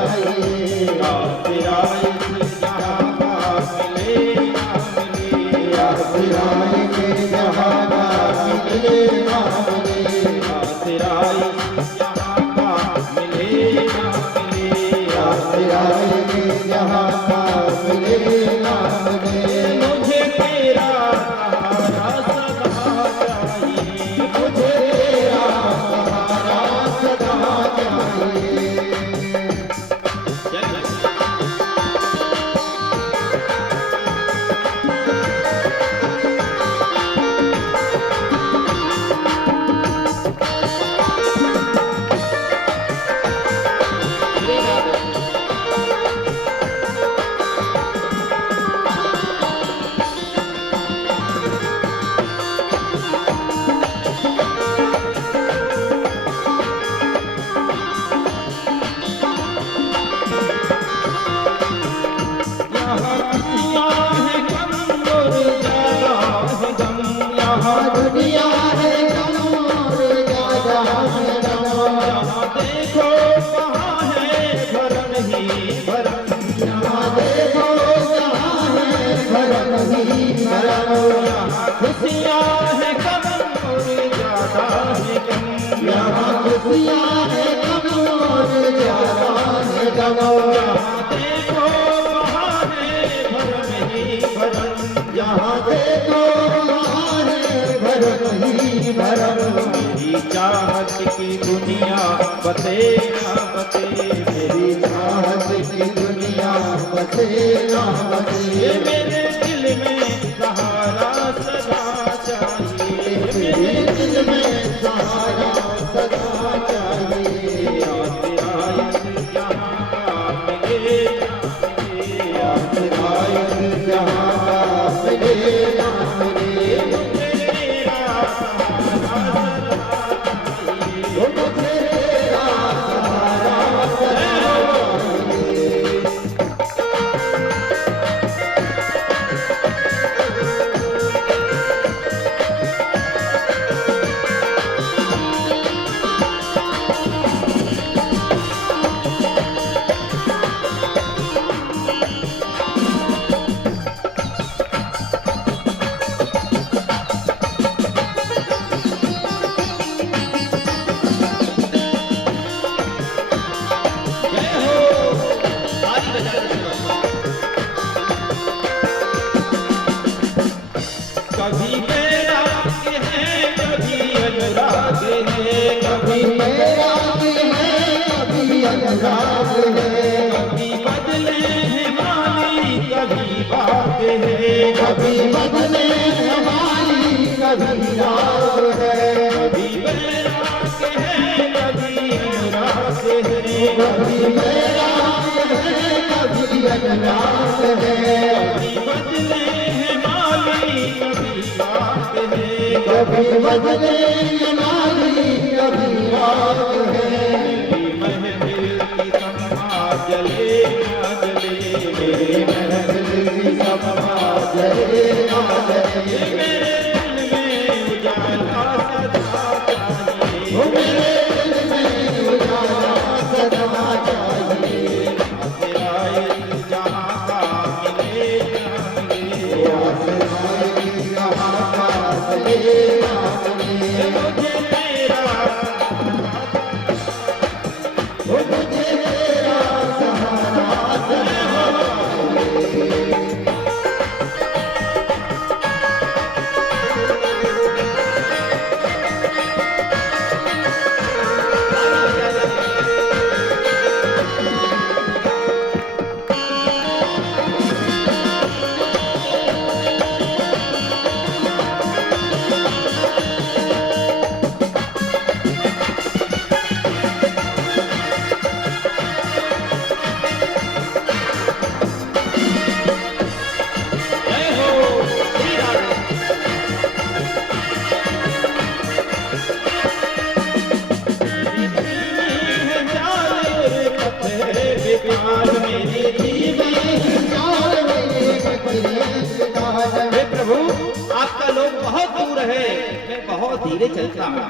चाहिए। आसराए जहाँ का मिले ना मिले, आसराए जहाँ का मिले ना मिले, आसराए जहाँ का मिले ना मिले, आसराए जहाँ का मिले ना मिले। मुझे तेरा सहारा सदा चाहिए, मुझे तेरा सहारा सदा चाहिए। दुनिया है कम और ज्यादा है गम, जहाँ देखो वहाँ है भरम ही भरम, यहाँ देखो जहाँ है भरम ही भरम। यहाँ खुशियाँ है कम और ज्यादा है गम, यहाँ खुशियाँ है कम और ज्यादा है गम, जहाँ देखो वहाँ है भरम ही भरम, यहाँ देखो वहाँ है भरम ही भरम। मेरी चाहत की दुनिया बते ना बते, मेरी चाहत की दुनिया बसे ना ये बसे, मेरे दिल में सहारा सदा चाहिए, मेरे दिल में सहारा सदा चाहिए। आसराए जहाँ का मिले ना मिले, आसराए जहाँ का मिले ना मिले, मुझे तेरा सहारा सदा चाहिए। मुझे तेरा सहारा सदा चाहिए। जय हो ताली बजाओ शिवा। कभी बैराग है कभी अनुराग है, कभी मेरा भी है कभी अनुराग है, कभी बदले हैं माली कभी बात है, कभी बदले हमारी कभी राग है, कभी बैराग है कभी अनुराग है, कभी मेरा है कभी अनुराग है, कभी बदले हैं माली कभी बात है, कभी बदले हमारी कभी राग है। मेरी महफिल की तमन्ना जले ना जले, मेरे महफिल की सपना जले ना जले, मेरे दिल में उजाला सदा चाहिए। ओ मेरे दिल में उजाला सदा चाहिए। आसराए जहाँ का मिले ना मिले, आसराए जहाँ का मिले ना मिले, मुझे तेरा ओ मुझे तेरा सहारा सदा चाहिए। जय हो श्री राधे। है जाले पत्थर बेकार मेरे जीवन चाल मेरे कपिल हे प्रभु आपका लोग बहुत दूर है, मैं बहुत धीरे चलता हूँ।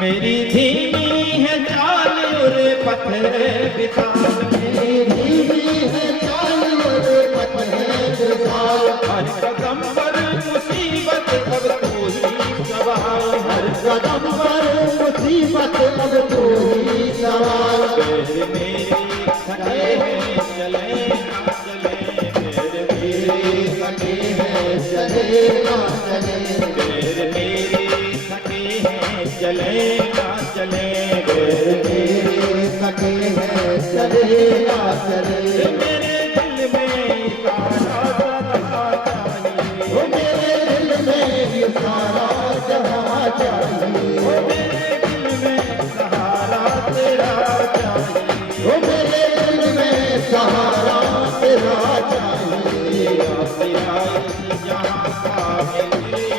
मेरी धीमी है चाल चायों रे पथ विशाल में, धीमी है चायों रे पथ विशाल। हर कदम पर मुसीबत अब तो ही सवाल, हर कदम पर मुसीबत अब तो ही सवाल। पैर मेरे थके हैं चले ना चले, पैर मेरे सके हैं चले ना चले, पैर मेरे थके हैं चले ना चले, मेरे सके हैं चले ना चले। मेरे दिल में तारा सदा चाहिए, ओ मेरे दिल में ये सारा जहां चाहिए, ओ मेरे दिल में सहारा तेरा चाहिए, ओ मेरे दिल में सहारा तेरा चाहिए। तेरा इस जहां का मिले ना मिले,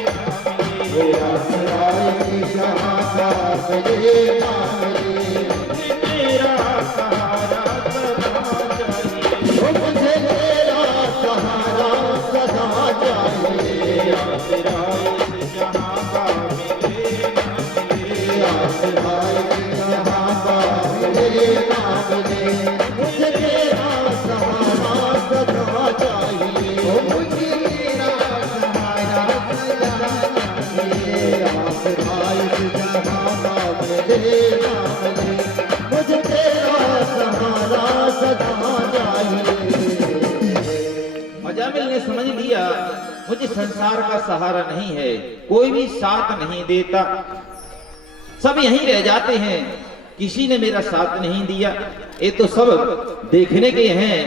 मेरा सराय जहां का मिले ना मिले, तेरा सहारा सदा चाहिए, ओ मुझे तेरा सहारा सदा चाहिए। तेरा इस जहां का मिले ना मिले, मेरा सराय जहां का मिले ना मिले, मुझे तेरा सहारा सदा चाहिए। ओ मुझे तेरा सहारा सदा चाहिए। सराय जहां का मिले ना मिले, मुझे तेरा सहारा सदा चाहिए। अजामिल ने समझ लिया मुझे संसार का सहारा नहीं है, कोई भी साथ नहीं देता, सब यहीं रह जाते हैं, किसी ने मेरा साथ नहीं दिया। ये तो सब देखने के हैं,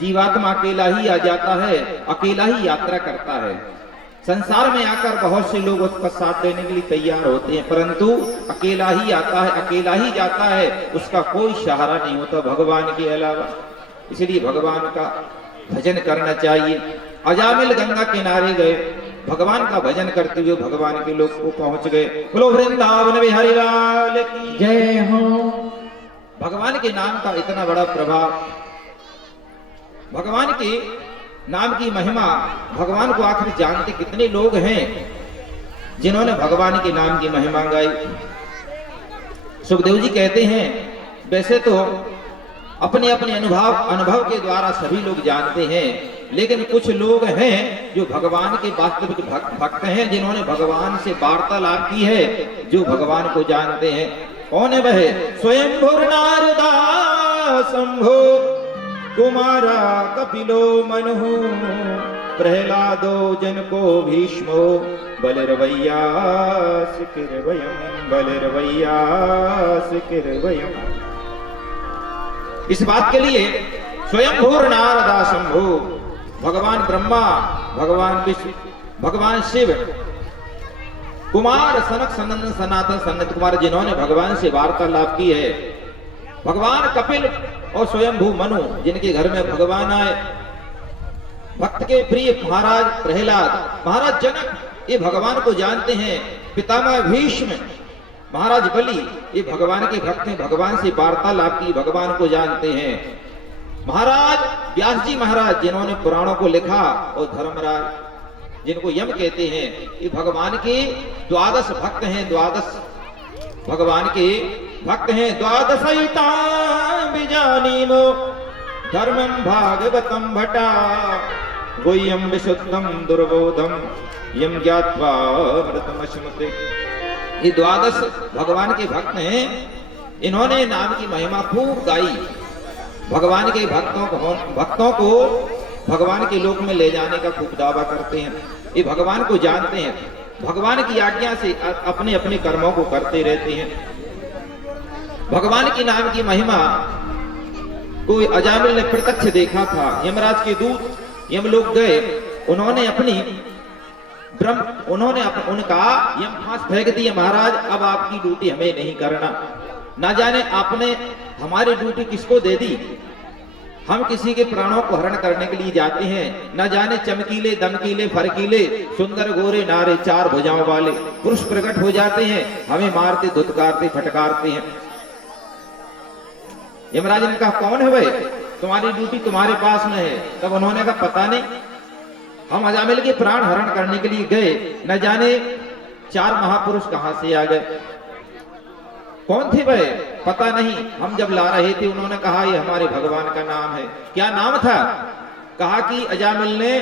जीवात्मा अकेला ही आ जाता है, अकेला ही यात्रा करता है। संसार में आकर बहुत से लोग उसका साथ देने के लिए तैयार होते हैं, परंतु अकेला ही आता है, अकेला ही जाता है, उसका कोई सहारा नहीं होता भगवान के अलावा। इसलिए भगवान का भजन करना चाहिए। अजामिल गंगा किनारे गए, भगवान का भजन करते हुए भगवान के लोग को पहुंच गए। बोलो वृंदावन बिहारी लाल की जय हो। भगवान के नाम का इतना बड़ा प्रभाव, भगवान के नाम की महिमा, भगवान को आखिर जानते कितने लोग हैं जिन्होंने भगवान के नाम की महिमा गाई। सुखदेव जी कहते हैं वैसे तो अपने अपने अनुभव के द्वारा सभी लोग जानते हैं, लेकिन कुछ लोग हैं जो भगवान के वास्तविक भक्त हैं, जिन्होंने भगवान से वार्तालाप की है, जो भगवान को जानते हैं। कौन है वह? स्वयं नारदा शंभो कुमारा कपिलो मनु, प्रहलादो जनको भीष्मो बलिर्वैयास किर्वयम्, बलिर्वैयास किर्वयम्। इस बात के लिए स्वयं नारदा शंभु, भगवान ब्रह्मा, भगवान विष्णु, भगवान शिव, कुमार सनक सनंदन सनातन सनत कुमार, जिन्होंने भगवान से वार्तालाप की है, भगवान कपिल और स्वयंभू मनु, जिनके घर में भगवान आए, भक्त के प्रिय महाराज प्रहलाद, महाराज जनक, ये भगवान को जानते हैं। पितामह भीष्म, महाराज बलि, ये भगवान के भक्त हैं, भगवान से वार्तालाप की, भगवान को जानते हैं। महाराज व्यास जी महाराज, जिन्होंने पुराणों को लिखा, और धर्मराज, जिनको यम कहते हैं, ये भगवान के द्वादश भक्त हैं, द्वादश भगवान के भक्त हैं। द्वादशयिता विजानीमो धर्मं भागवतं भटा, गुह्यं विशुद्धं दुर्बोधं यम ज्ञात्वा मृतमश्नुते। ये द्वादश भगवान के भक्त हैं, इन्होंने नाम की महिमा खूब गाई। भगवान के भक्तों को भगवान के लोक में ले जाने का खूब दावा करते हैं। ये भगवान को जानते हैं, भगवान की आज्ञा से अपने अपने कर्मों को करते रहते हैं। भगवान के नाम की महिमा कोई अजामिल ने प्रत्यक्ष देखा था। यमराज के दूत यमलोक गए, उन्होंने उनका यम फांस फेंक दिया, महाराज अब आपकी ड्यूटी हमें नहीं करना। ना जाने आपने हमारी ड्यूटी किसको दे दी, हम किसी के प्राणों को हरण करने के लिए जाते हैं, न जाने चमकीले दमकीले फरकीले सुंदर गोरे नारे चार भुजाओं वाले पुरुष प्रकट हो जाते हैं, हमें मारते धुतकारते फटकारते हैं। यमराज ने कहा कौन है भाई, तुम्हारी ड्यूटी तुम्हारे पास में है। तब उन्होंने कहा पता नहीं, हम अजामिल के प्राण हरण करने के लिए गए, न जाने चार महापुरुष कहां से आ गए। कौन थे वह? पता नहीं। हम जब ला रहे थे उन्होंने कहा ये हमारे भगवान का नाम है। क्या नाम था? कहा कि अजामिल ने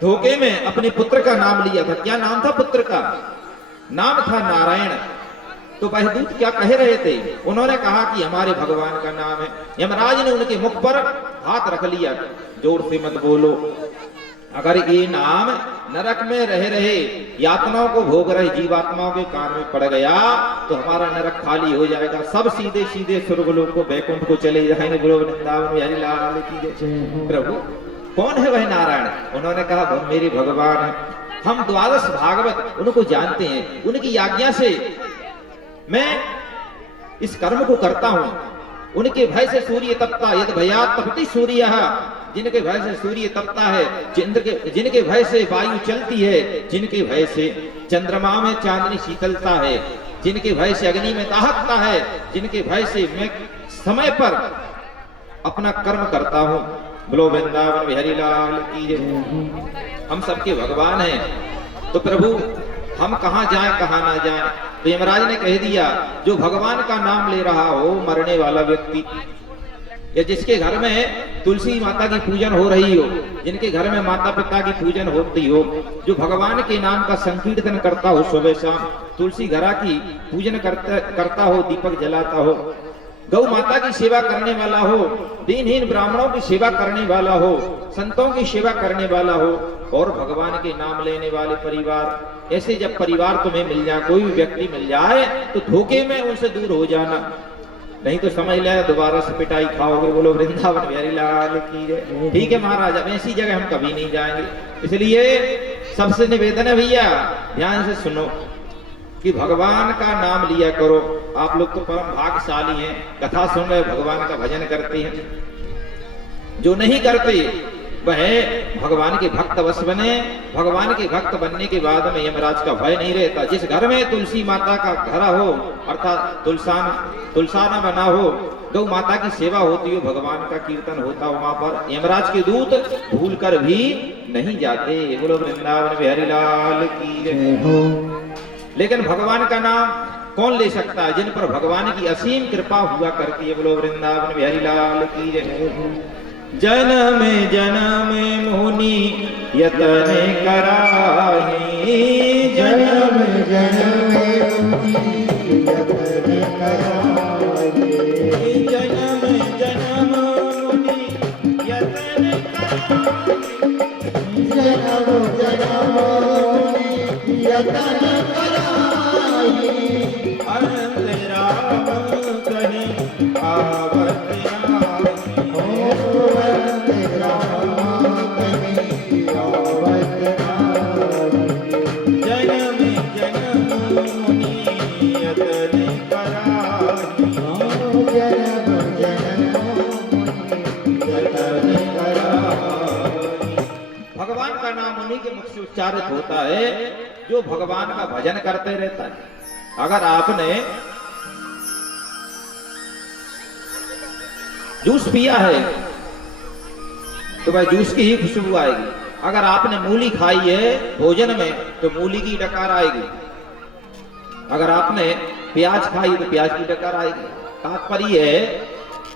धोखे में अपने पुत्र का नाम लिया था। क्या नाम था पुत्र का? नाम था नारायण। तो वह दूत क्या कह रहे थे? उन्होंने कहा कि हमारे भगवान का नाम है। यमराज ने उनके मुख पर हाथ रख लिया, जोर से मत बोलो, अगर ये नाम नरक में रह रहे यातनाओं को भोग रहे जीवात्माओं के कान में पड़ गया तो हमारा नरक खाली हो जाएगा, सब सीधे सीधे स्वर्गलोक को वैकुंठ को चले जाएंगे। बोलो वृंदावन बिहारी लाल की जय। प्रभु कौन है वह नारायण? उन्होंने कहा वह मेरे भगवान है। हम द्वादश भागवत उनको जानते हैं, उनकी आज्ञा से मैं इस कर्म को करता हूं। उनके भय से सूर्य तपता, यद भयात् तपति सूर्य, जिनके भय से सूर्य तपता है, जिनके भय से वायु चलती है, जिनके भय से चंद्रमा में चांदनी शीतलता है, जिनके भय से अग्नि में दाहकता है, जिनके भय से मैं समय पर अपना कर्म करता हूं। बोलो वृंदावन बिहारी लाल की जय। हम सबके भगवान हैं, तो प्रभु हम कहां जाएं कहां ना जाएं? तो यमराज ने कह दिया जो भगवान का नाम ले रहा हो, मरने वाला व्यक्ति, या जिसके घर में तुलसी माता की पूजन हो रही हो, जिनके घर में माता पिता की पूजन होती हो, जो भगवान के नाम का संकीर्तन करता हो, सुबह शाम तुलसी घरा की पूजन करता हो, दीपक जलाता हो, गौ माता की सेवा करने वाला हो, दीनहीन ब्राह्मणों की सेवा करने वाला हो, संतों की सेवा करने वाला हो, और भगवान के नाम लेने वाले परिवार, ऐसे जब परिवार तुम्हें मिल जाए, कोई भी व्यक्ति मिल जाए, तो धोखे में उनसे दूर हो जाना, नहीं तो समझ ले दोबारा से पिटाई खाओगे। बोलो वृंदावन बिहारी लाल की जय। ठीक है महाराज, अब ऐसी जगह हम कभी नहीं जाएंगे। इसलिए सबसे निवेदन है भैया, ध्यान से सुनो कि भगवान का नाम लिया करो। आप लोग तो परम भाग्यशाली हैं, कथा सुन रहे, भगवान का भजन करते हैं। जो नहीं करते वह भगवान के भक्त बस बने। भगवान के भक्त बनने के बाद में यमराज का भय नहीं रहता। जिस घर में तुलसी माता का घरा हो, अर्थात तुलसाना बना हो, गौ माता की सेवा होती हो, भगवान का कीर्तन होता हो, वहां पर यमराज के दूत भूल कर भी नहीं जाते। बोलो वृंदावन बिहारी लाल की जय हो। लेकिन भगवान का नाम कौन ले सकता है? जिन पर भगवान की असीम कृपा हुआ करती है। बोलो वृंदावन बिहारी लाल की जय हो। जन्म जन्म मुनि यतन कराही, जन्म जन्म मुनि यतन कराही, जन्म जन्म मुनि यतन कराही, जन्म जन्म मुनि यतन कराही, अनंत राम कहीं आवत नाही, जन्म जन्म मुनि यतन कराही, जन्म जन्म मुनि यतन कराही। भगवान का नाम उन्हीं के मुख से उच्चारित होता है जो भगवान का भजन करते रहता है। अगर आपने जूस पिया है तो वह जूस की ही खुशबू आएगी। अगर आपने मूली खाई है भोजन में तो मूली की डकार आएगी। अगर आपने प्याज खाई तो प्याज की डकार आएगी। तात्पर्य है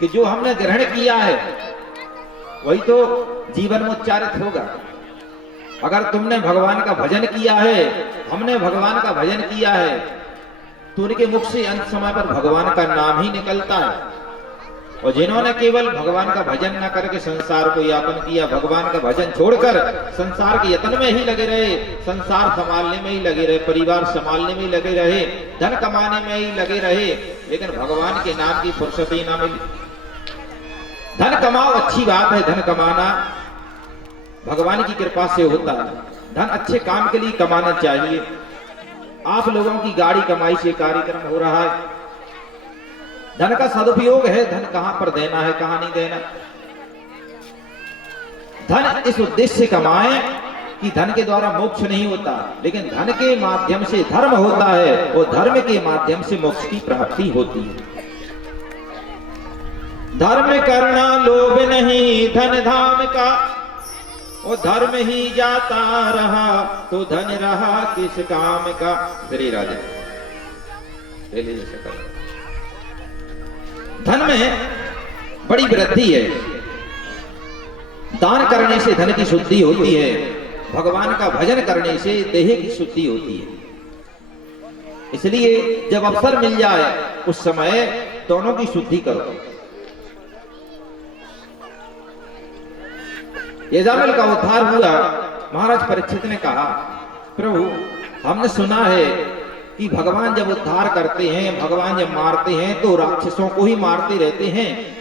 कि जो हमने ग्रहण किया है वही तो जीवन में उच्चारित होगा। अगर तुमने भगवान का भजन किया है, हमने भगवान का भजन किया है, तो उनके मुख से अंत समय पर भगवान का नाम ही निकलता है। और जिन्होंने केवल भगवान का भजन न करके संसार को यापन किया, भगवान का भजन छोड़कर संसार के यत्न में ही लगे रहे, संसार संभालने में ही लगे रहे, परिवार संभालने में ही लगे रहे, धन कमाने में ही लगे रहे, लेकिन भगवान के नाम की फुर्सत ही ना मिली। धन कमाओ, अच्छी बात है, धन कमाना भगवान की कृपा से होता है। धन अच्छे काम के लिए कमाना चाहिए। आप लोगों की गाड़ी कमाई से कार्यक्रम हो रहा है, धन का सदुपयोग है। धन कहां पर देना है, कहां नहीं देना। धन इस उद्देश्य से कमाएं कि धन के द्वारा मोक्ष नहीं होता, लेकिन धन के माध्यम से धर्म होता है और धर्म के माध्यम से मोक्ष की प्राप्ति होती है। धर्म करना लोभ नहीं धन धाम का, और धर्म ही जाता रहा तो धन रहा किस काम का। श्री राजा धन में बड़ी वृद्धि है। दान करने से धन की शुद्धि होती है, भगवान का भजन करने से देह की शुद्धि होती है। इसलिए जब अवसर मिल जाए उस समय दोनों की शुद्धि करो। यजामल का उद्धार हुआ। महाराज परीक्षित ने कहा, प्रभु हमने सुना है कि भगवान जब उद्धार करते हैं, भगवान जब मारते हैं तो राक्षसों को ही मारते रहते हैं,